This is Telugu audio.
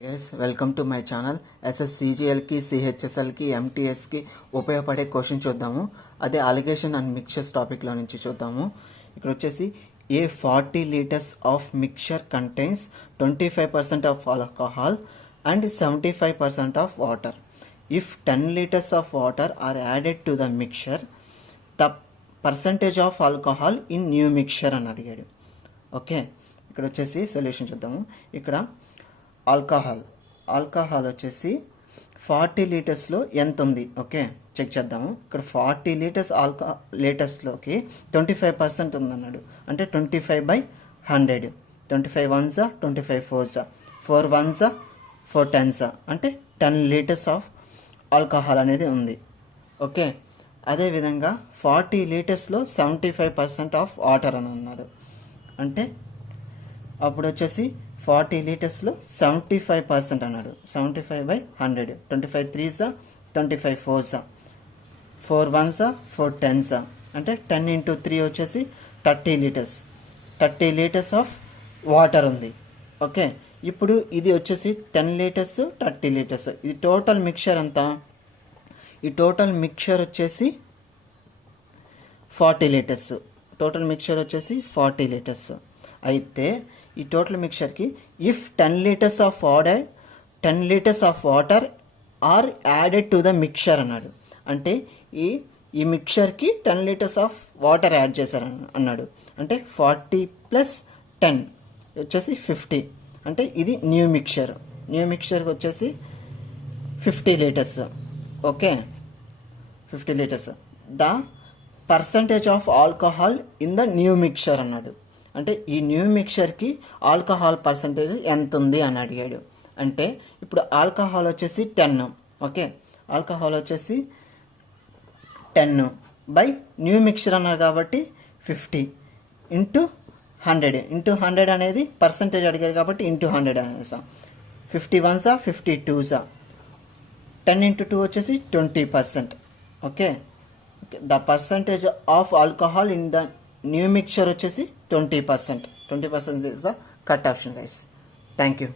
Yes welcome to my channel. ఎస్ఎస్సిజిఎల్కి సిహెచ్ఎస్ఎల్కి ఎంటీఎస్కి ఉపయోగపడే క్వశ్చన్ చూద్దాము. అదే అలిగేషన్ అండ్ మిక్చర్స్ టాపిక్లో నుంచి చూద్దాము. ఇక్కడ వచ్చేసి a 40 litres of mixture contains 25% of alcohol and 75% of water. If 10 litres of water are added to the mixture, the percentage of alcohol in new mixture అని అడిగాడు. ఓకే, ఇక్కడ వచ్చేసి సొల్యూషన్ చూద్దాము. ఇక్కడ ఆల్కహాల్ వచ్చేసి 40 లీటర్స్లో ఎంత ఉంది, ఓకే చెక్ చేద్దాము. ఇక్కడ 40 లీటర్స్లోకి 25% ఉందన్నాడు. అంటే 25/100. 25 1s 25 4s 4 1s 4 10s అంటే 10 లీటర్స్ ఆఫ్ ఆల్కహాల్ అనేది ఉంది. ఓకే, అదేవిధంగా 40 లీటర్స్లో 75% ఆఫ్ వాటర్ అని అన్నాడు. అంటే అప్పుడు వచ్చేసి 40 లీటర్స్లో 75% అన్నాడు. 75/100. 25 3s 25 4s 4 1s 4 10s అంటే 10 × 3 వచ్చేసి 30 లీటర్స్. 30 లీటర్స్ ఆఫ్ వాటర్ ఉంది. ఓకే, ఇప్పుడు ఇది వచ్చేసి 10 లీటర్స్ 30 లీటర్స్. ఇది టోటల్ మిక్చర్ అంతా. ఈ టోటల్ మిక్చర్ వచ్చేసి 40 లీటర్స్. టోటల్ మిక్చర్ వచ్చేసి 40 లీటర్స్. అయితే ఈ టోటల్ మిక్చర్కి if 10 litres of water are added to the mixture అన్నాడు. అంటే ఈ మిక్చర్కి 10 లీటర్స్ ఆఫ్ వాటర్ యాడ్ చేశారు అన్నాడు. అంటే 40 + 10 వచ్చేసి 50. అంటే ఇది న్యూ మిక్చర్కి వచ్చేసి 50 litres. Okay, 50 litres. The percentage of alcohol in the new mixture అన్నాడు. అంటే ఈ న్యూ మిక్చర్కి ఆల్కహాల్ పర్సంటేజ్ ఎంత ఉంది అని అడిగాడు. అంటే ఇప్పుడు ఆల్కహాల్ వచ్చేసి 10. ఓకే, ఆల్కహాల్ వచ్చేసి 10 బై న్యూ మిక్చర్ అన్నారు కాబట్టి 50 × 100. × 100 అనేది పర్సంటేజ్ అడిగారు కాబట్టి × 100 అనేసాం. 50 1s 50 2s 10 × 2 వచ్చేసి 20%. Okay, the percentage of alcohol in the new mixture వచ్చేసి 20%. 20% is the cut option, guys. Thank you.